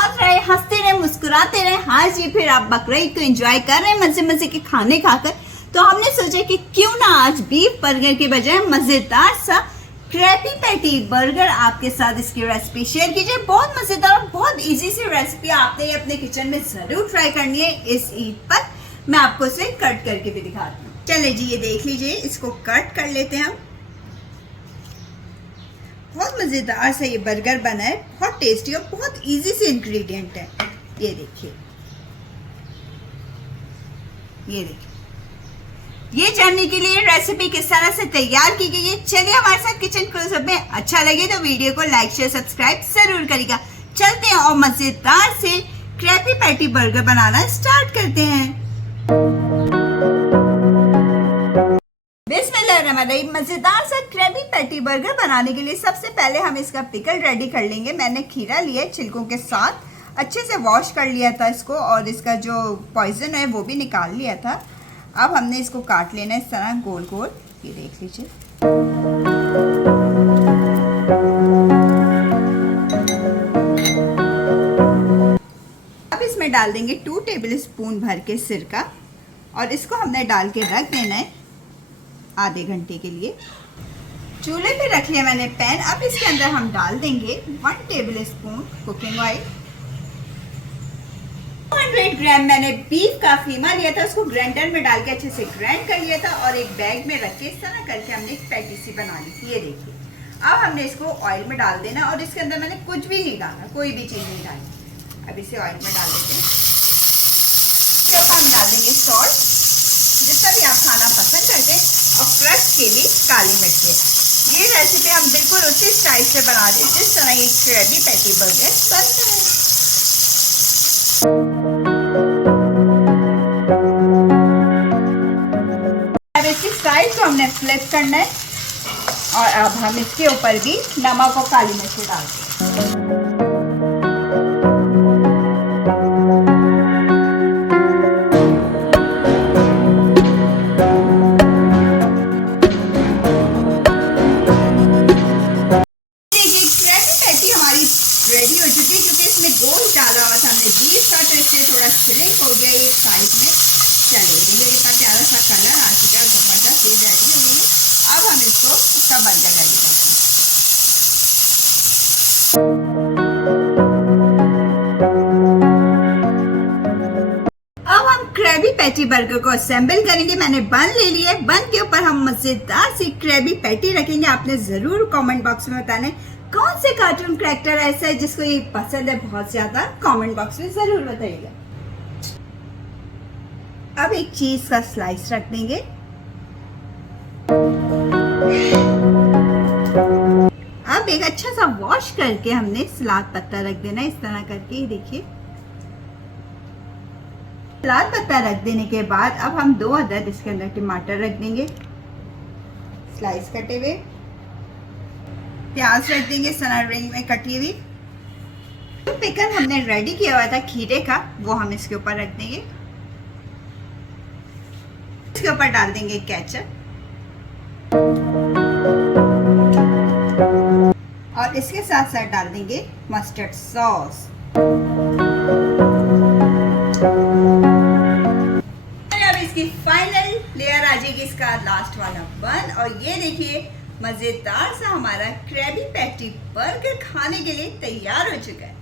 आबाद रहे, हंसते रहे, मुस्कुराते रहे। हाँ जी, फिर आप बकरीद को एंजॉय कर रहे हैं मजे मजे के खाने खाकर, तो हमने सोचा कि क्यों ना आज बीफ बर्गर के बजाय मजेदार सा क्रैबी पैटी बर्गर आपके साथ इसकी रेसिपी शेयर कीजिए। बहुत मजेदार और बहुत इजी सी रेसिपी, आपने ये अपने किचन में जरूर ट्राई करनी है इस ईद पर। मैं आपको इसे कट करके भी दिखाती हूँ। चले जी, ये देख लीजिए, इसको कट कर लेते हैं हम। बहुत मज़ेदार सा ये बर्गर बना है, बहुत टेस्टी और बहुत इजी से इंग्रेडिएंट है। ये देखिए, ये देखिए, ये जानने के लिए रेसिपी किस तरह से तैयार की गई है, चलिए हमारे साथ किचन क्लोजअप में। अच्छा लगे तो वीडियो को लाइक शेयर सब्सक्राइब जरूर करिएगा। चलते हैं और मज़ेदार से क्रैबी पैटी बर्गर बनाना स्टार्ट करते हैं। बिस्मिल्लाहिर्रहमानिर्रहीम। मजेदार सा क्रैबी पैटी बर्गर बनाने के लिए सबसे पहले हम इसका पिकल रेडी कर लेंगे। मैंने खीरा लिया छिलकों के साथ, अच्छे से वॉश कर लिया था इसको और इसका जो पॉइजन है वो भी निकाल लिया था। अब हमने इसको काट लेना है इस तरह गोल गोल, ये देख लीजिए। अब इसमें डाल देंगे 2 टेबल स्पून भर के सिरका और इसको हमने डाल के रख देना है आधे घंटे के लिए। चूल्हे पे रख लिया मैंने पैन। अब इसके अंदर हम डाल देंगे 1 टेबल स्पून कुकिंग ऑयल। 200 ग्राम मैंने बीफ का कीमा लिया था, उसको ग्राइंडर में डाल के अच्छे से ग्राइंड कर लिया था और एक बैग में रख के इस तरह करके हमने एक पैटी सी बना ली थी। ये देखिए, अब हमने इसको ऑयल में डाल देना और इसके अंदर मैंने कुछ भी नहीं डाला, कोई भी चीज़ नहीं डाली। अब इसे ऑयल में डाल देते हैं। इसके हम डाल देंगे सॉल्ट, जितना भी आप खाना पसंद करते हैं, और क्रश की भी काली मिर्च। ये रेसिपी हम बिल्कुल उसी स्टाइल से बना दें जिस तरह ये क्रैबी पैटी बर्गर बनता है। अब इसकी साइड को हमने फ्लिप करना है और अब हम इसके ऊपर भी नमक और काली मिर्च डालते हैं। रेडी हो चुकी है क्योंकि इसमें गोश्त डाला हुआ था हमने बीफ का, तो इससे थोड़ा श्रिंक हो गया एक साइज में। चलिए देखिए, इतना प्यारा सा कलर आ चुका है, जबरदस्त ये रेडी हो गई है। अब हम इसको इसका बर्गर रेडी करेंगे। अब हम क्रैबी पैटी बर्गर को असेंबल करेंगे। मैंने बन ले लिया है, बन के ऊपर हम मजेदार सी क्रैबी पैटी रखेंगे। आपने जरूर कमेंट बॉक्स में बताना है कौन से कार्टून कैरेक्टर ऐसा है जिसको ये पसंद है बहुत ज्यादा, कमेंट बॉक्स में जरूर बताइएगा। अब एक चीज का स्लाइस रख देंगे। अब एक अच्छा सा वॉश करके हमने सलाद पत्ता रख देना इस तरह करके। ये देखिए, सलाद पत्ता रख देने के बाद अब हम 2 अदद इसके अंदर टमाटर रख देंगे स्लाइस कटे हुए। प्याज रख देंगे सना रिंग में कटी हुई। तो पिकल हमने रेडी किया हुआ था खीरे का, वो हम इसके ऊपर रख देंगे। इसके ऊपर डाल देंगे केचप और इसके साथ साथ डाल देंगे मस्टर्ड सॉस। अब इसकी फाइनल लेयर आ जाएगी, इसका लास्ट वाला बन। और ये देखिए, मजेदार सा हमारा क्रैबी पैटी बर्गर खाने के लिए तैयार हो चुका है।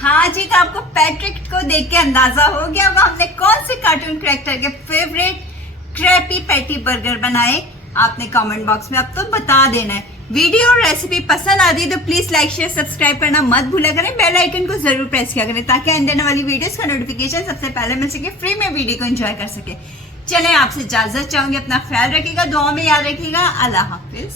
हाँ जी, तो आपको पैट्रिक को देख के अंदाजा हो गया होगा हमने कौन से कार्टून कैरेक्टर के फेवरेट क्रैबी पैटी बर्गर बनाए। आपने कमेंट बॉक्स में अब तो बता देना है। वीडियो और रेसिपी पसंद आ रही है तो प्लीज लाइक शेयर सब्सक्राइब करना मत भूला करें। बेल आइकन को जरूर प्रेस किया करें ताकि आने वाली वाली वीडियोस का नोटिफिकेशन सबसे पहले मिल सके, फ्री में वीडियो को एंजॉय कर सके। चले, आपसे इजाजत चाहूंगी, अपना ख्याल रखिएगा, दुआ में याद रखिएगा। अल्लाह हाफिज।